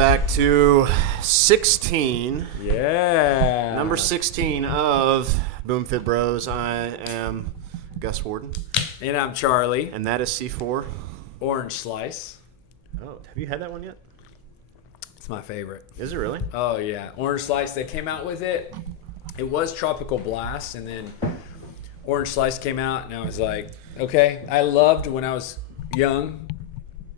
back to 16. Yeah. Number 16 of BoomFitBros. I am Gus Warden. And I'm Charlie. And that is C4. Orange slice. Oh, have you had that one yet? It's my favorite. Is it really? Oh, yeah. Orange slice. They came out with it. It was Tropical Blast, and then Orange Slice came out, and I was like, okay. I loved when I was young.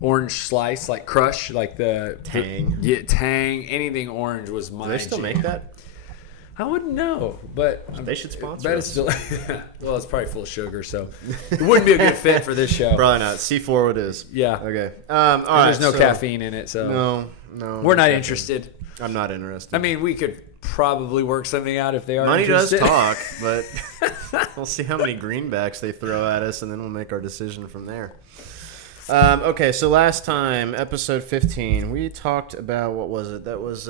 Orange Slice, like Crush, like the Tang. Tang, anything orange was my Do they still make that? I wouldn't know, but They should sponsor bet us. it's still. Well, it's probably full of sugar, so it wouldn't be a good fit for this show. Probably not. C4 it is. Yeah. Okay. All right. There's no caffeine in it, so No. we're not interested. I'm not interested. I mean, we could probably work something out if they are Money interested. does talk, but we'll see how many greenbacks they throw at us, and then we'll make our decision from there. Okay, so last time, episode 15, we talked about, what was it? That was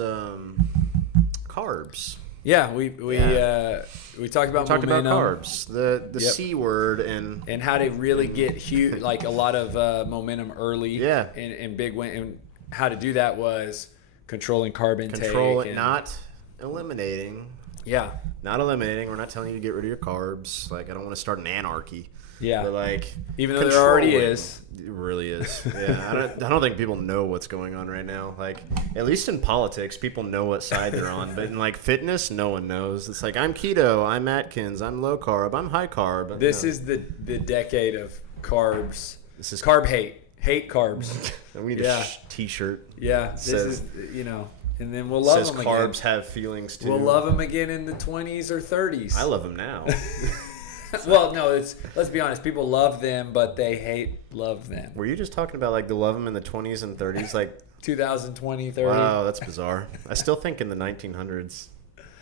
carbs. Yeah, we talked about momentum, carbs, the C word, and how to really get huge, like a lot of momentum early. Yeah. and big win. And how to do that was controlling carb intake. Control it, not eliminating. Yeah. Not eliminating. We're not telling you to get rid of your carbs. Like, I don't want to start an anarchy. Yeah. But like, even though there already is. It really is. Yeah. I don't think people know what's going on right now. Like, at least in politics, people know what side they're on. But in like fitness, no one knows. It's like, I'm keto, I'm Atkins, I'm low carb, I'm high carb. This is the decade of carbs. This is carb hate. Hate carbs. And we need a t-shirt. Yeah. This is, and then we'll love them again. Carbs have feelings too. We'll love them again in the 20s or 30s. I love them now. Well, no, let's be honest. People love them, but they love them. Were you just talking about like the love them in the 20s and 30s? Like 2020, 30. Wow, that's bizarre. I still think in the 1900s.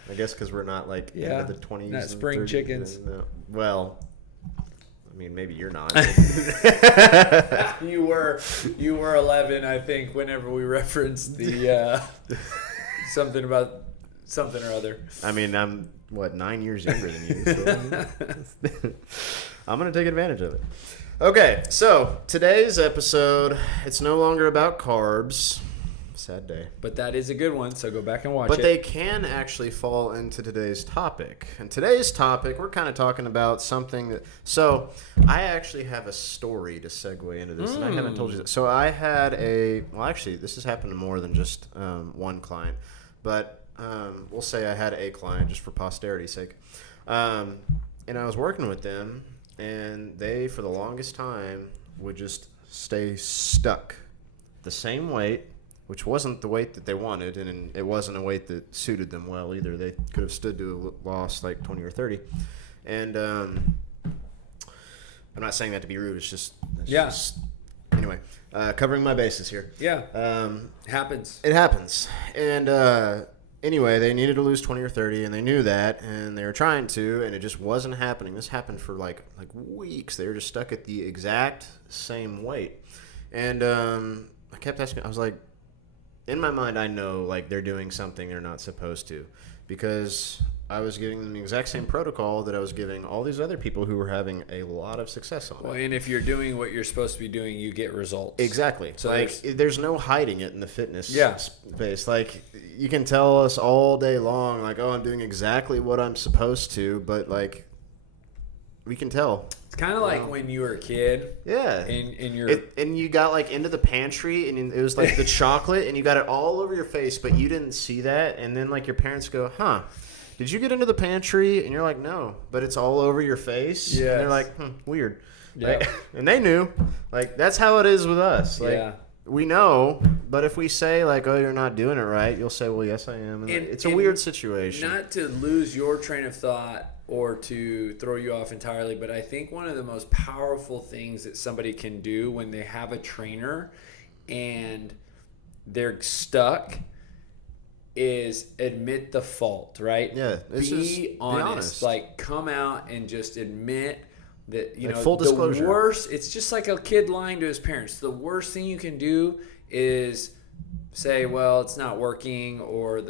I guess because we're not like into the 20s. Not and spring 30s. chickens. No. Well, I mean, maybe you're not. You were 11, I think, whenever we referenced the something about something or other. I mean, I'm 9 years younger than you. So I'm gonna take advantage of it. Okay, so today's episode, it's no longer about carbs. Sad day. But that is a good one, so go back and watch it. But they can actually fall into today's topic. And today's topic, we're kind of talking about something that... So, I actually have a story to segue into this, and I haven't told you that. So, I had Well, actually, this has happened to more than just one client. But we'll say I had a client, just for posterity's sake. And I was working with them, and they, for the longest time, would just stay stuck. The same weight, which wasn't the weight that they wanted, and it wasn't a weight that suited them well either. They could have stood to a loss like 20 or 30. And I'm not saying that to be rude. It's just... Anyway, covering my bases here. Yeah. Happens. It happens. And anyway, they needed to lose 20 or 30, and they knew that, and they were trying to, and it just wasn't happening. This happened for like weeks. They were just stuck at the exact same weight. And I kept asking, I was like, in my mind, I know like they're doing something they're not supposed to, because I was giving them the exact same protocol that I was giving all these other people who were having a lot of success on it. Well, and if you're doing what you're supposed to be doing, you get results. Exactly. So like there's no hiding it in the fitness space. Like you can tell us all day long, like, oh, I'm doing exactly what I'm supposed to, but like we can tell. It's kind of like when you were a kid. Yeah. And you got like into the pantry, and it was like the chocolate, and you got it all over your face, but you didn't see that. And then like your parents go, huh, did you get into the pantry? And you're like, no, but it's all over your face. Yeah. And they're like, weird. Like, and they knew. Like, that's how it is with us. Like, we know, but if we say like, oh, you're not doing it right, you'll say, well, yes, I am. And it's a weird situation. Not to lose your train of thought or to throw you off entirely, but I think one of the most powerful things that somebody can do when they have a trainer and they're stuck is admit the fault, right? Yeah. Be honest. Like, come out and just admit that, you know, full disclosure. The worst, it's just like a kid lying to his parents. The worst thing you can do is say, well, it's not working, or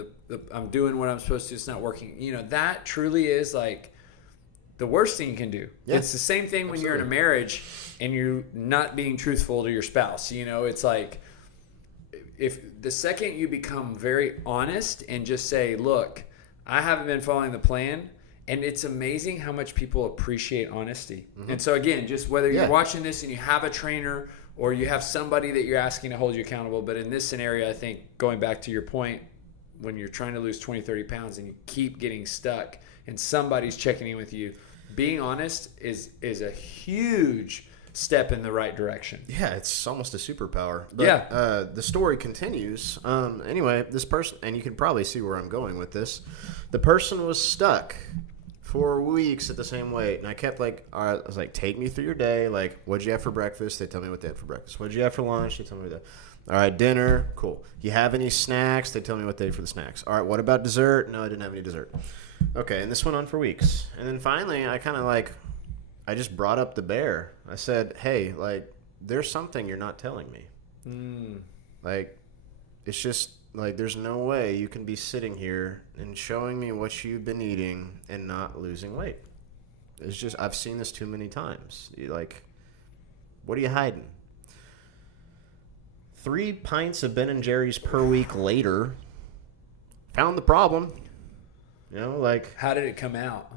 I'm doing what I'm supposed to, it's not working. You know, that truly is like the worst thing you can do. Yeah. It's the same thing when you're in a marriage and you're not being truthful to your spouse. You know, it's like, if the second you become very honest and just say, look, I haven't been following the plan, and it's amazing how much people appreciate honesty. Mm-hmm. And so again, just whether you're watching this and you have a trainer or you have somebody that you're asking to hold you accountable, but in this scenario, I think going back to your point, when you're trying to lose 20, 30 pounds and you keep getting stuck and somebody's checking in with you, being honest is a huge step in the right direction. Yeah, it's almost a superpower. But, the story continues. Anyway, this person, and you can probably see where I'm going with this. The person was stuck for weeks at the same weight, and I kept I was like, take me through your day. Like, what'd you have for breakfast? They tell me what they had for breakfast. What'd you have for lunch? They tell me what they had. All right, dinner, cool. You have any snacks? They tell me what they ate for the snacks. All right, what about dessert? No, I didn't have any dessert. Okay, and this went on for weeks. And then finally, I kind of I just brought up the bear. I said, hey, there's something you're not telling me. It's just, there's no way you can be sitting here and showing me what you've been eating and not losing weight. It's just, I've seen this too many times. What are you hiding? 3 pints of Ben & Jerry's per week later, found the problem. How did it come out?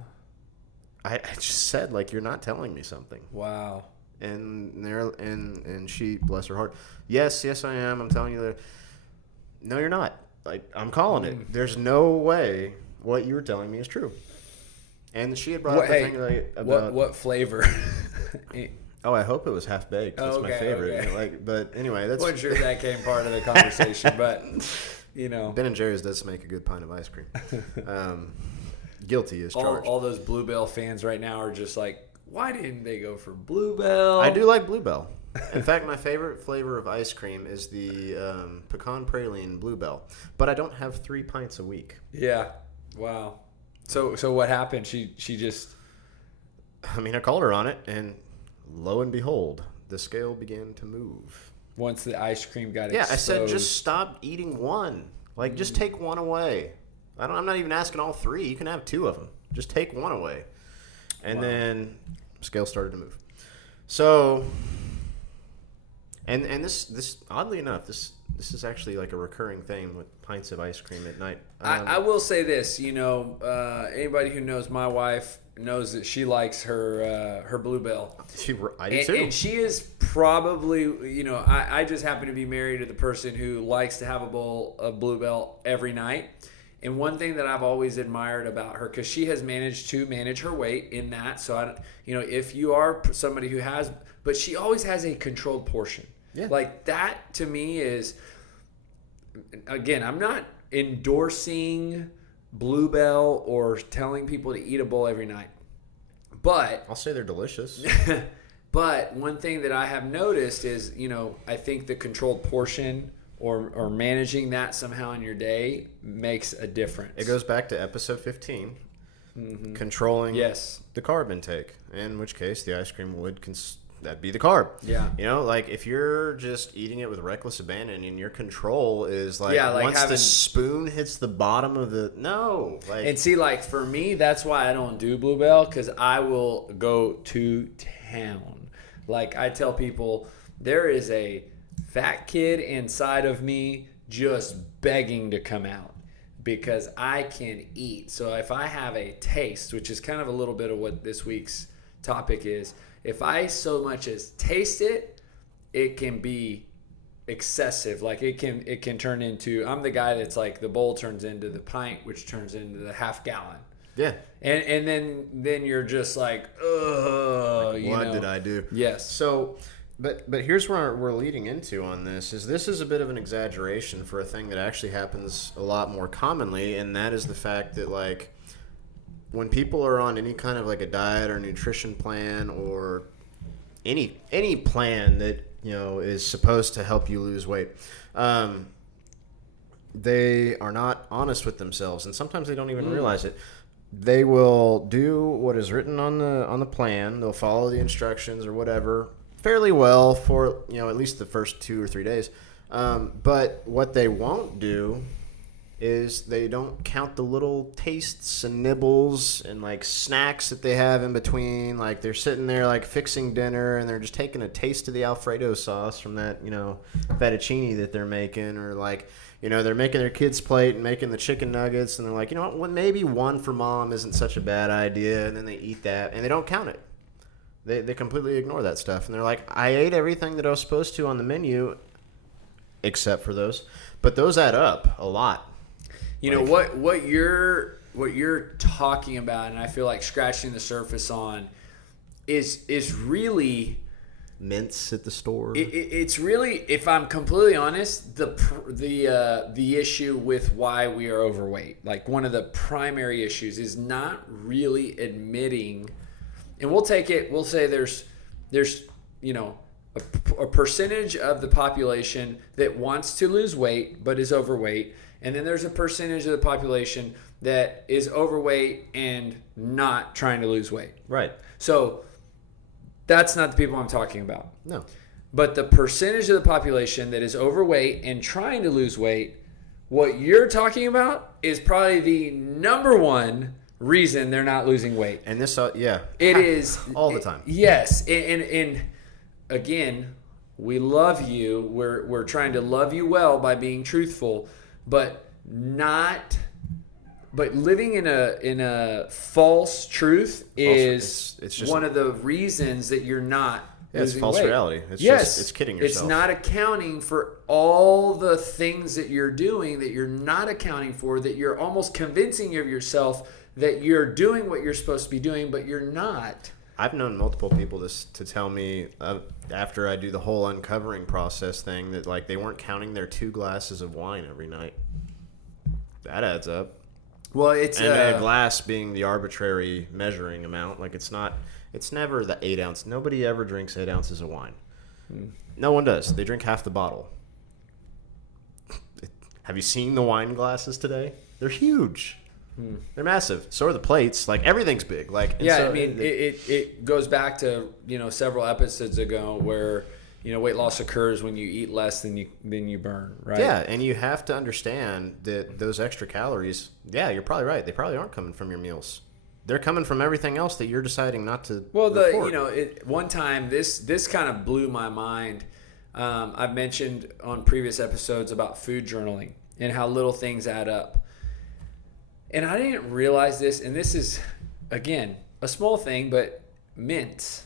I just said, you're not telling me something. Wow. And she, bless her heart, yes, I am. I'm telling you that. No, you're not. I'm calling it. There's no way what you were telling me is true. And she had brought up the thing about what flavor. Oh, I hope it was half baked. That's my favorite. Okay. But anyway, that's. Wasn't sure if that came part of the conversation, but Ben & Jerry's does make a good pint of ice cream. Guilty as charged. All those Bluebell fans right now are just like, why didn't they go for Bluebell? I do like Bluebell. In fact, my favorite flavor of ice cream is the pecan praline Bluebell. But I don't have 3 pints a week. Yeah. Wow. So what happened? She just. I called her on it, and lo and behold, the scale began to move. Once the ice cream got exposed. Yeah, I said just stop eating one. Just take one away. I'm not even asking all 3. You can have 2 of them. Just take one away. And then scale started to move. So, and this oddly enough, this is actually a recurring thing with pints of ice cream at night. I will say this, anybody who knows my wife knows that she likes her Bluebell. I do too. And she is probably, I just happen to be married to the person who likes to have a bowl of Bluebell every night. And one thing that I've always admired about her, because she has managed to manage her weight in that. So, if you are somebody who has, but she always has a controlled portion. Yeah. That to me is, again, I'm not endorsing Bluebell or telling people to eat a bowl every night. But I'll say they're delicious. But one thing that I have noticed is, I think the controlled portion or managing that somehow in your day makes a difference. It goes back to episode 15, controlling the carb intake, in which case the ice cream would that'd be the carb. Yeah. If you're just eating it with reckless abandon and your control is once the spoon hits the bottom of the and see, for me, that's why I don't do Bluebell, because I will go to town. I tell people, there is a fat kid inside of me just begging to come out because I can eat. So if I have a taste, which is kind of a little bit of what this week's topic is, if I so much as taste it, it can be excessive. It can turn into, I'm the guy that's the bowl turns into the pint, which turns into the half gallon. Yeah. And then you're just ugh. What did I do? Yes. So, but here's where we're leading into on this is a bit of an exaggeration for a thing that actually happens a lot more commonly, and that is the fact that when people are on any kind of a diet or nutrition plan or any plan that is supposed to help you lose weight, they are not honest with themselves, and sometimes they don't even realize it. They will do what is written on the plan. They'll follow the instructions or whatever fairly well for at least the first 2 or 3 days. But what they won't do is they don't count the little tastes and nibbles and like snacks that they have in between. Like they're sitting there like fixing dinner and they're just taking a taste of the Alfredo sauce from that, fettuccine that they're making, or like, they're making their kids' plate and making the chicken nuggets, and they're like, well, maybe one for mom isn't such a bad idea, and then they eat that and they don't count it. They completely ignore that stuff, and they're like, I ate everything that I was supposed to on the menu except for those, but those add up a lot. What you're talking about, and I feel like scratching the surface on, is really mints at the store. It's really, if I'm completely honest, the issue with why we are overweight. Like one of the primary issues is not really admitting, and we'll say there's a percentage of the population that wants to lose weight but is overweight. And then there's a percentage of the population that is overweight and not trying to lose weight. Right. So that's not the people I'm talking about. No. But the percentage of the population that is overweight and trying to lose weight, what you're talking about is probably the number one reason they're not losing weight. And this, it is all the time. Yes. And again, we love you. We're trying to love you well by being truthful. But living in a false truth is it's just one of the reasons that you're not losing it's false weight. Reality. It's kidding yourself. It's not accounting for all the things that you're doing that you're not accounting for, that you're almost convincing of yourself that you're doing what you're supposed to be doing, but you're not. I've known multiple people to tell me after I do the whole uncovering process thing that like they weren't counting their 2 glasses of wine every night. That adds up. Well, it's a glass being the arbitrary measuring amount. Like it's never the 8 ounce. Nobody ever drinks 8 ounces of wine. No one does. They drink half the bottle. Have you seen the wine glasses today? They're huge. They're massive. So are the plates. Like everything's big. Like it goes back to several episodes ago where weight loss occurs when you eat less than you burn, right? Yeah, and you have to understand that those extra calories. Yeah, you're probably right. They probably aren't coming from your meals. They're coming from everything else that you're deciding not to. Well, one time this kind of blew my mind. I've mentioned on previous episodes about food journaling and how little things add up. And I didn't realize this, and this is, again, a small thing, but mints.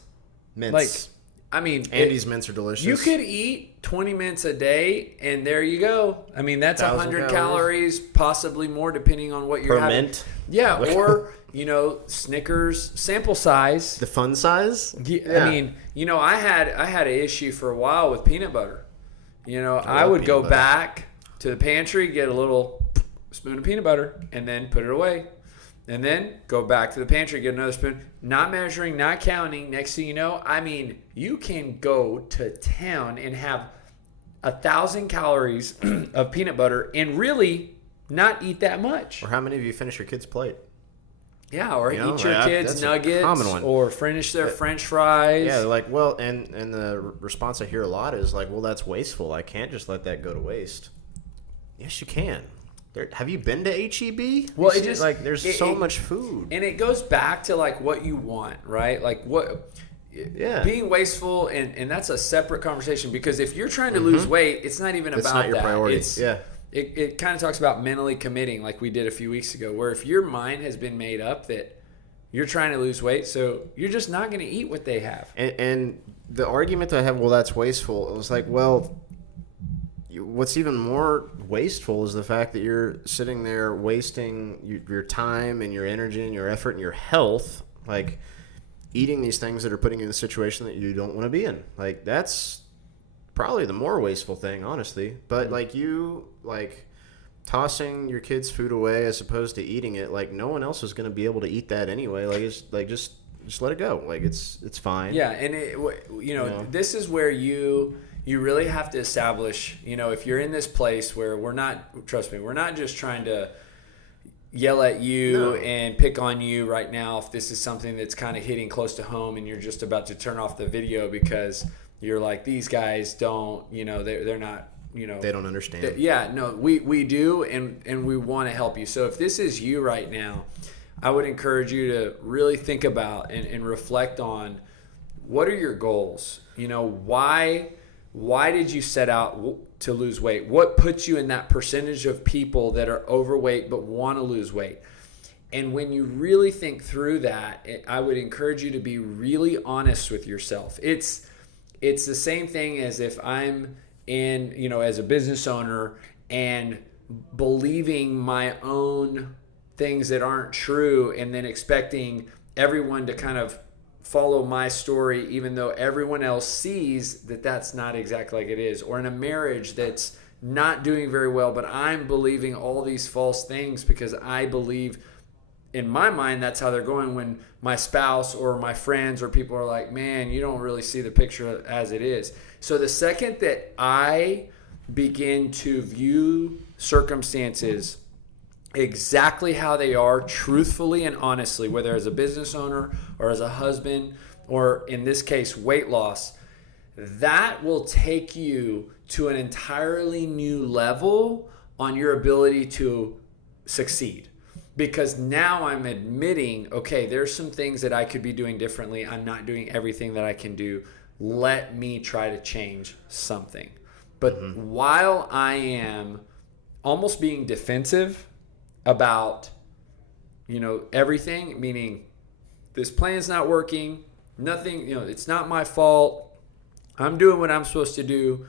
Mints. Andy's mints are delicious. You could eat 20 mints a day, and there you go. I mean, that's 100 calories, possibly more, depending on what you're having. Mint? Yeah, or, Snickers sample size. The fun size? Yeah. I mean, I had an issue for a while with peanut butter. I would go back to the pantry, get a little spoon of peanut butter, and then put it away. And then go back to the pantry, get another spoon. Not measuring, not counting. Next thing you know, you can go to town and have 1,000 calories of peanut butter and really not eat that much. Or how many of you finish your kid's plate? Yeah, or eat your kids' nuggets, or finish their French fries. Yeah, like, well, and the response I hear a lot is like, well, that's wasteful. I can't just let that go to waste. Yes, you can. Have you been to HEB? Well, there's so much food, and it goes back to like what you want, right? Like being wasteful, and that's a separate conversation, because if you're trying to lose weight, it's not even about that. It's not your priority. It kind of talks about mentally committing, like we did a few weeks ago, where if your mind has been made up that you're trying to lose weight, so you're just not going to eat what they have. And the argument that I have, well, that's wasteful. It was like, well, what's even more wasteful is the fact that you're sitting there wasting your time and your energy and your effort and your health, like eating these things that are putting you in a situation that you don't want to be in. Like that's probably the more wasteful thing, honestly. But tossing your kids' food away as opposed to eating it, like no one else is going to be able to eat that anyway. Like it's like just let it go. Like it's fine. Yeah, and this is where you really have to establish, if you're in this place where we're not just trying to yell at you and pick on you right now. If this is something that's kind of hitting close to home and you're just about to turn off the video because you're like, these guys don't, they're not they don't understand. We do, and we want to help you. So if this is you right now, I would encourage you to really think about and reflect on, what are your goals? Why did you set out to lose weight? What puts you in that percentage of people that are overweight but want to lose weight? And when you really think through that, I would encourage you to be really honest with yourself. It's the same thing as if I'm as a business owner and believing my own things that aren't true, and then expecting everyone to kind of follow my story, even though everyone else sees that that's not exactly like it is. Or in a marriage that's not doing very well, but I'm believing all these false things because I believe in my mind that's how they're going, when my spouse or my friends or people are like, man, you don't really see the picture as it is. So the second that I begin to view circumstances exactly how they are, truthfully and honestly, whether as a business owner or as a husband, or in this case, weight loss, that will take you to an entirely new level on your ability to succeed. Because now I'm admitting, okay, there's some things that I could be doing differently. I'm not doing everything that I can do. Let me try to change something. But while I am almost being defensive about, everything, meaning this plan's not working, nothing, it's not my fault, I'm doing what I'm supposed to do,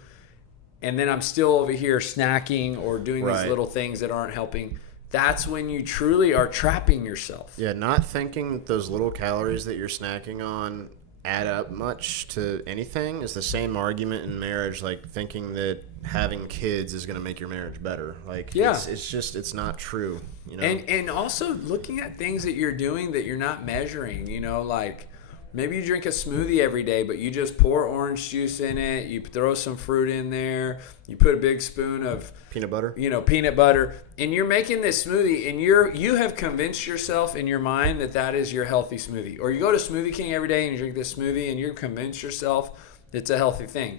and then I'm still over here snacking or doing these little things that aren't helping, that's when you truly are trapping yourself. Yeah, not thinking that those little calories that you're snacking on add up much to anything is the same argument in marriage, like thinking that having kids is going to make your marriage better. Like, it's not true. And also looking at things that you're doing that you're not measuring, like maybe you drink a smoothie every day, but you just pour orange juice in it, you throw some fruit in there, you put a big spoon of peanut butter, and you're making this smoothie, and you have convinced yourself in your mind that is your healthy smoothie. Or you go to Smoothie King every day and you drink this smoothie and you convince yourself it's a healthy thing,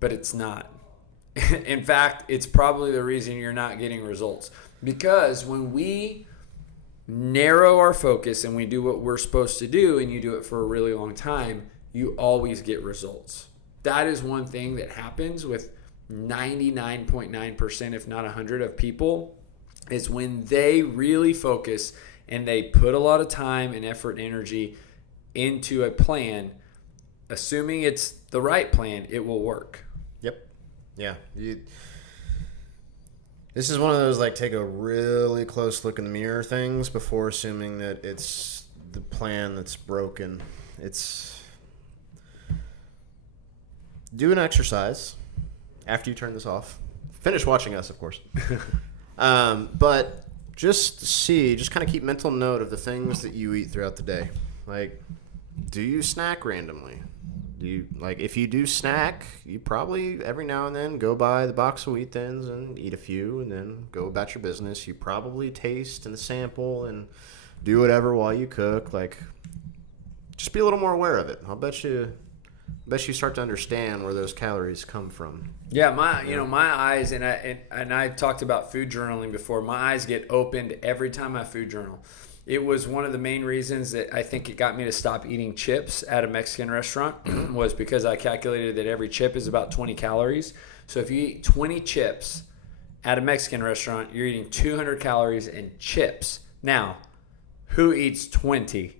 but it's not. In fact, it's probably the reason you're not getting results. Because when we narrow our focus and we do what we're supposed to do, and you do it for a really long time, you always get results. That is one thing that happens with 99.9%, if not 100 of people, is when they really focus and they put a lot of time and effort and energy into a plan, assuming it's the right plan, it will work. Yep. Yeah. This is one of those, like, take a really close look in the mirror things before assuming that it's the plan that's broken. It's do an exercise after you turn this off. Finish watching us, of course. But just kind of keep mental note of the things that you eat throughout the day. Like, do you snack randomly? If you do snack, you probably every now and then go buy the box of Wheat Thins and eat a few and then go about your business. You probably taste and sample and do whatever while you cook. Like, just be a little more aware of it. I'll bet you start to understand where those calories come from. Yeah, my eyes, and I talked about food journaling before. My eyes get opened every time I food journal. It was one of the main reasons that I think it got me to stop eating chips at a Mexican restaurant was because I calculated that every chip is about 20 calories. So if you eat 20 chips at a Mexican restaurant, you're eating 200 calories in chips. Now, who eats 20?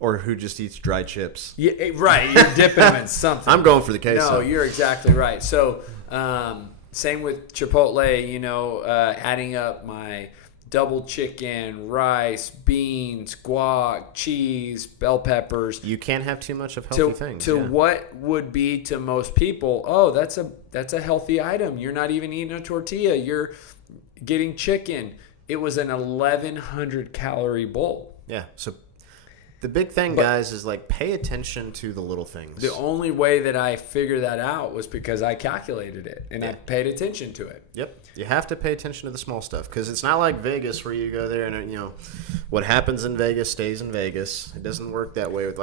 Or who just eats dry chips. Yeah, right. You're dipping them in something. I'm going for the queso. No, you're exactly right. So same with Chipotle, adding up my double chicken, rice, beans, guac, cheese, bell peppers. You can't have too much of healthy things. What would be to most people, oh, that's a healthy item. You're not even eating a tortilla. You're getting chicken. It was an 1,100 calorie bowl. Yeah, so the big thing, guys, is like pay attention to the little things. The only way that I figured that out was because I calculated it and I paid attention to it. Yep. You have to pay attention to the small stuff because it's not like Vegas where you go there and, what happens in Vegas stays in Vegas. It doesn't work that way with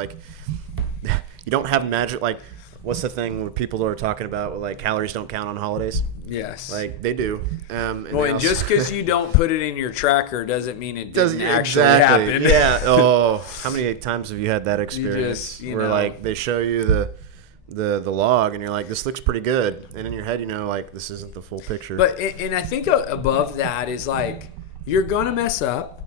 you don't have magic. Like, what's the thing where people are talking about, like, calories don't count on holidays? Yes. Like, they do. And just because you don't put it in your tracker doesn't mean it doesn't actually happen. Yeah. Oh, how many times have you had that experience where, like, they show you the log and you're like, this looks pretty good. And in your head, like, this isn't the full picture. But, and I think above that is, like, you're going to mess up.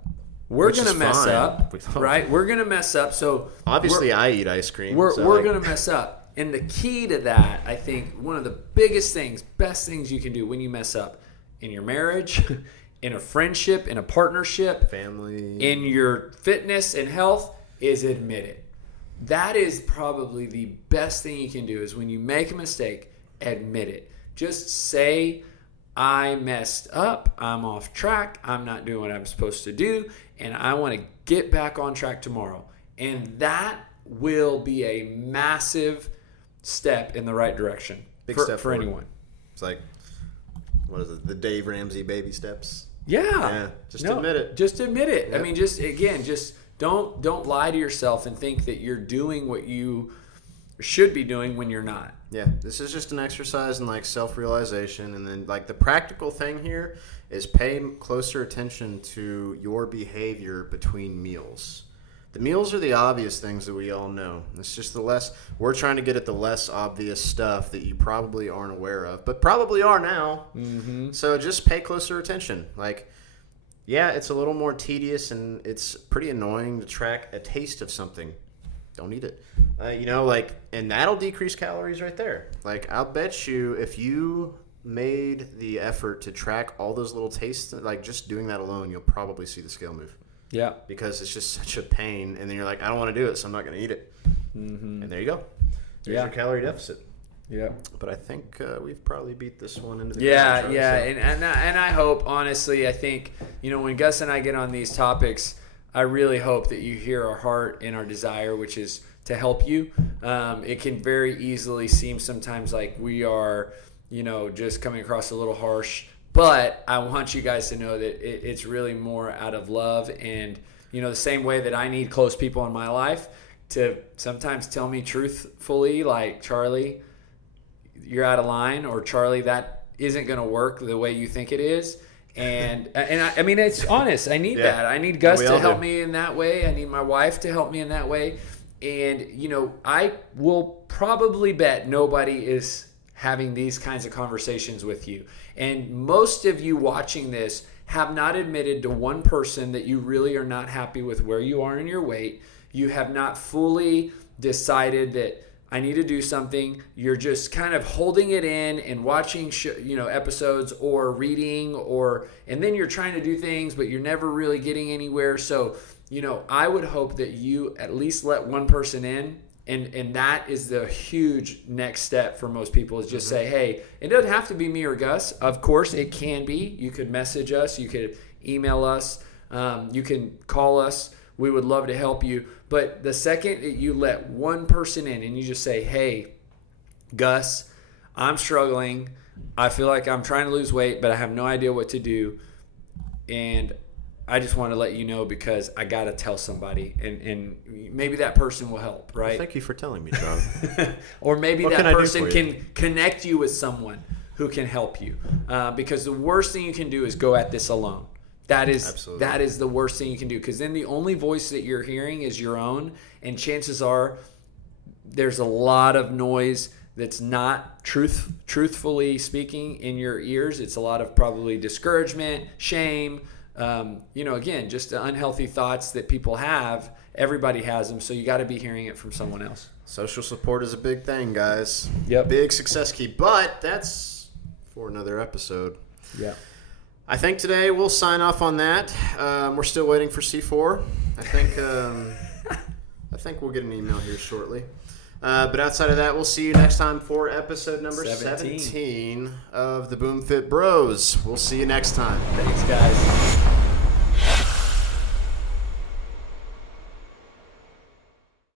We're going to mess up, right? We're going to mess up. So obviously, I eat ice cream. We're going to mess up. And the key to that, I think, one of the biggest things, best things you can do when you mess up in your marriage, in a friendship, in a partnership, family, in your fitness and health, is admit it. That is probably the best thing you can do is when you make a mistake, admit it. Just say, I messed up, I'm off track, I'm not doing what I'm supposed to do, and I want to get back on track tomorrow. And that will be a massive step in the right direction. Big step for anyone. It's like, what is it, the Dave Ramsey baby steps? Yeah. Admit it. Just admit it. Yep. I mean, just don't lie to yourself and think that you're doing what you should be doing when you're not. Yeah, this is just an exercise in, like, self-realization. And then, like, the practical thing here is pay closer attention to your behavior between meals. The meals are the obvious things that we all know. It's just we're trying to get at the less obvious stuff that you probably aren't aware of, but probably are now. Mm-hmm. So just pay closer attention. Like, yeah, it's a little more tedious and it's pretty annoying to track a taste of something. Don't eat it. And that'll decrease calories right there. Like, I'll bet you if you made the effort to track all those little tastes, like, just doing that alone, you'll probably see the scale move. Yeah. Because it's just such a pain. And then you're like, I don't want to do it, so I'm not going to eat it. Mm-hmm. And there you go. There's your calorie deficit. Yeah. But I think we've probably beat this one into the ground. So. And I hope, honestly, I think, when Gus and I get on these topics, I really hope that you hear our heart and our desire, which is to help you. It can very easily seem sometimes like we are, just coming across a little harsh. But I want you guys to know that it's really more out of love. And, the same way that I need close people in my life to sometimes tell me truthfully, like, Charlie, you're out of line, or Charlie, that isn't going to work the way you think it is. And I mean, it's honest. I need that. I need Gus to help me in that way. I need my wife to help me in that way. And, I will probably bet nobody is having these kinds of conversations with you. And most of you watching this have not admitted to one person that you really are not happy with where you are in your weight. You have not fully decided that I need to do something. You're just kind of holding it in and watching episodes or reading, and then you're trying to do things, but you're never really getting anywhere. So, I would hope that you at least let one person in. And that is the huge next step for most people, is just say, hey, it doesn't have to be me or Gus. Of course, it can be. You could message us. You could email us. You can call us. We would love to help you. But the second that you let one person in and you just say, hey, Gus, I'm struggling. I feel like I'm trying to lose weight, but I have no idea what to do. And I just want to let you know because I got to tell somebody, and maybe that person will help, right? Well, thank you for telling me, Charlie. Or maybe that person can connect you with someone who can help you. Because the worst thing you can do is go at this alone. That is the worst thing you can do, because then the only voice that you're hearing is your own, and chances are there's a lot of noise that's not truthfully speaking in your ears. It's a lot of probably discouragement, shame, again, just the unhealthy thoughts that people have. Everybody has them, so you got to be hearing it from someone else. Social support is a big thing, guys. Yep. Big success key, but that's for another episode. Yeah. I think today we'll sign off on that. We're still waiting for C4. I think we'll get an email here shortly. But outside of that, we'll see you next time for episode number 17 of the BoomFitBros. We'll see you next time. Thanks, guys.